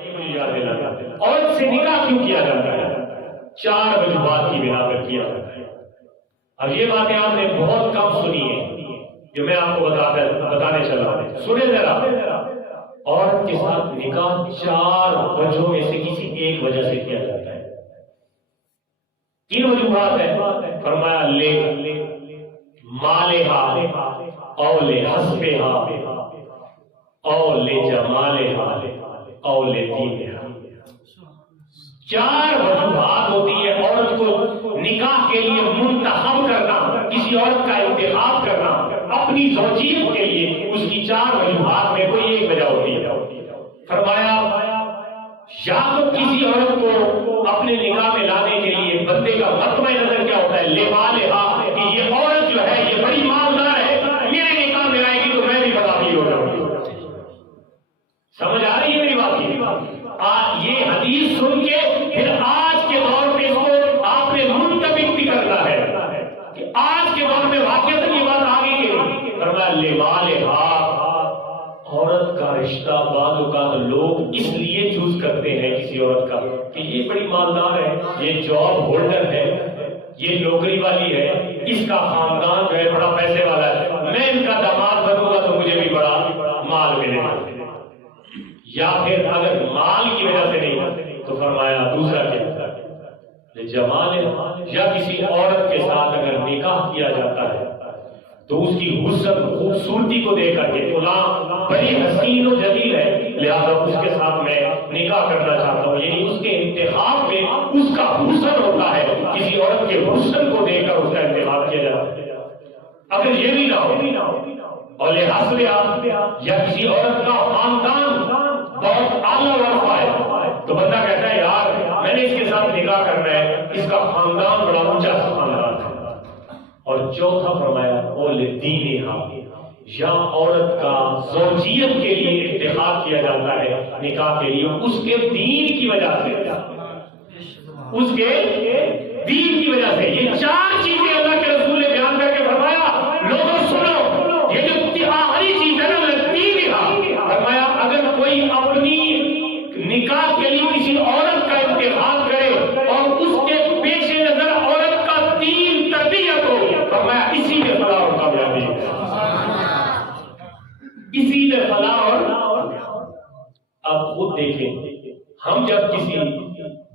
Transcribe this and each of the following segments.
عورت سے نکاح کیوں کیا جاتا ہے؟ 4 وجوہات کی بنا پر کیا جاتا ہے. اب یہ باتیں آپ نے بہت کم سنی ہیں جو میں آپ کو بتانے چلا ہوں. سنیں ذرا. عورت کے ساتھ نکاح 4 وجہوں میں سے کسی ایک وجہ سے کیا جاتا ہے. 3 وجوہات ہیں. فرمایا لے مالہا او لے حسبہا او لے جمالہا او لے دینہا. 4 وجوہات ہوتی ہے عورت کو نکاح کے لیے منتخب کرنا، کسی عورت کا انتخاب کرنا اپنی زوجیت کے لیے. اس کی 4 وجوہات میں کوئی ایک وجہ ہوتی ہے. فرمایا یا تو کسی عورت کو اپنے نکاح میں لانے کے لیے بندے کا مطمع نظر کیا ہوتا ہے لمالہا، کہ یہ عورت جو ہے یہ بڑی مالدار ہے، میرے نکاح میں آئے گی تو میں بھی بڑا امیر ہو جاؤں گی. سمجھ آ رہی ہے میری بات کی؟ یہ حدیث سن کے پھر آج کے دور پہ اس کو آپ نے منطبق بھی کرنا ہے کہ آج کے دور میں واقعات یہ بات آ گئی ہے. فرمایا لمالہا، عورت کا رشتہ بعض اوقات لوگ اس لیے چوز کرتے ہیں کسی عورت کا کہ یہ بڑی مالدار ہے، یہ جاب ہولڈر ہے، یہ نوکری والی ہے، اس کا خاندان جو ہے بڑا پیسے والا ہے، میں ان کا داماد بنوں گا تو مجھے بھی بڑا مال ملے گا. یا پھر اگر مال کی وجہ سے نہیں تو فرمایا دوسرا کیا جمال، یا کسی عورت کے ساتھ اگر نکاح کیا جاتا ہے تو اس کی حسن خوبصورتی کو دیکھ کر کے فلاں بڑی حسین و جمیل ہے لہذا اس کے ساتھ میں نکاح کرنا چاہتا ہوں. یعنی اس کے انتخاب میں اس کا حسن ہوتا ہے، کسی عورت کے حسن کو دیکھ کر اس کا انتخاب کیا جاتا ہے. اگر یہ بھی نہ ہو اور لحاظ یا کسی عورت کا خاندان بہت اعلیٰ ورثہ ہے تو بندہ کہتا ہے یار میں نے اس کے ساتھ نکاح کرنا ہے، اس کا خاندان بڑا اونچا خاندان ہے. اور چوتھا فرمایا اول دینہا، یا عورت کا زوجیت کے لیے انتخاب کیا جاتا ہے نکاح کے لیے اس کے دین کی وجہ سے، اس کے دین کی وجہ سے. یہ 4 چیزیں اللہ کے رسول نے بیان کر کے فرمایا لوگوں سنو، یہ جو آخری چیز ہے نا دینہا، فرمایا اگر کوئی اپنی نکاح کے لیے کسی عورت کا انتخاب کرے اور اس کے پیش نظر عورت کا دین تربیت ہو، فرمایا اسی میں فلاح اور کامیابی ہے، اسی میں فلاح. اور اب خود دیکھیں ہم جب کسی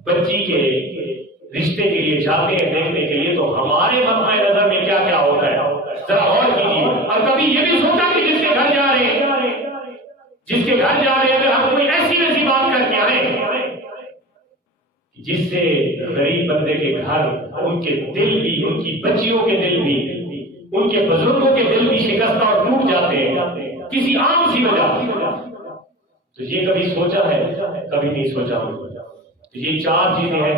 بچی کے رشتے کے لیے جاتے ہیں دیکھنے کے لیے تو ہمارے مطمع نظر میں کیا کیا ہوتا ہے ذرا غور کیجیے. اور کبھی یہ بھی سوچا کہ جس کے گھر جا رہے ہیں اگر ہم کوئی ایسی ویسی بات کر کے آئیں جس سے غریب بندے کے گھر ان کے دل بھی، ان کی بچیوں کے دل بھی، ان کے بزرگوں کے دل بھی شکستہ اور ٹوٹ جاتے ہیں کسی عام سی وجہ، تو یہ کبھی سوچا ہے؟ کبھی نہیں سوچا. یہ 4 چیزیں ہیں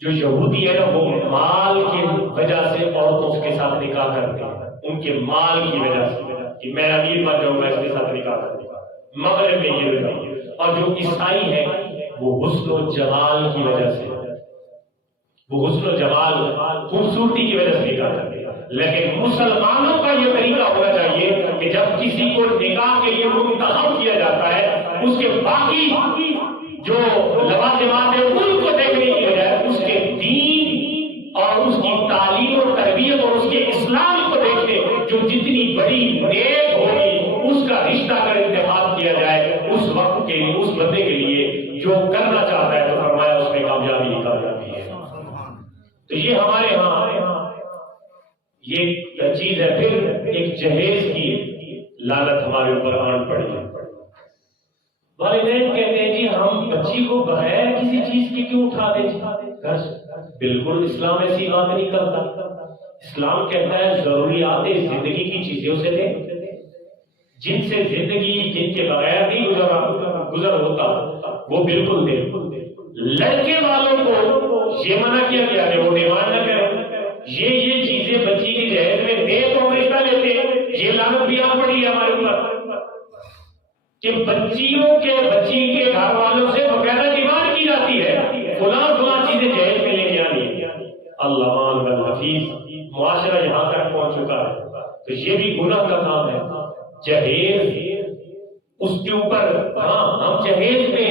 جو یہودی ہے نا وہ مال کی وجہ سے عورتوں کے ساتھ نکاح کرتے ہیں، ان کے مال کی وجہ سے کہ میں امیر بن جاؤں میں اس کے ساتھ نکاح کرتا ہوں. مغرب میں یہ وجہ. اور جو عیسائی ہے وہ حسن و جمال کی وجہ سے، وہ حسن و جمال خوبصورتی کی وجہ سے نکاح کرتے ہیں. لیکن مسلمانوں کا یہ طریقہ ہونا چاہیے کہ جب کسی کو نکاح کے لیے منتخب کیا جاتا ہے اس کے باقی جو لوازمات ہیں ان کو دیکھنے کی بجائے اس کے دین اور اس کی تعلیم اور تربیت اور اس کے اسلام کو دیکھتے جو جتنی بڑی نیک ہوگی اس کا رشتہ اگر انتخاب کیا جائے اس وقت کے لیے اس بندے کے لیے جو کرنا چاہتا ہے تو فرمایا اس میں کامیابی ہی کامیابی ہے. تو یہ ہمارے ہاں یہ چیز ہے. پھر ایک جہیز کی لعنت ہمارے اوپر آن پڑی ہے. والدین کہتے ہیں جی ہم بچی کو بغیر کسی چیز کی کیوں اٹھا دیں گھر سے. بالکل اسلام ایسی بات نہیں کرتا. اسلام کہتا ہے ضروریات زندگی کی چیزوں سے دیں جن سے زندگی جن کے بغیر نہیں گزر ہوتا وہ بالکل دیں. لڑکے والوں کو یہ منع کیا گیا کہ وہ ڈیمانڈ نہ کریں. یہ چیزیں بچی کی جہیز میں دے تو رشتہ لیتے ہیں. یہ لعنت بھی آ پڑی ہے ہمارے اوپر کہ بچی کے گھر والوں سے باقاعدہ ڈیمانڈ کی جاتی ہے فلاں چیزیں جہیز میں لے کے آنی. اللہ الحفیظ معاشرہ یہاں تک پہنچ چکا ہے. تو یہ بھی گناہ کا کام ہے. جہیز اس کے اوپر ہم جہیز میں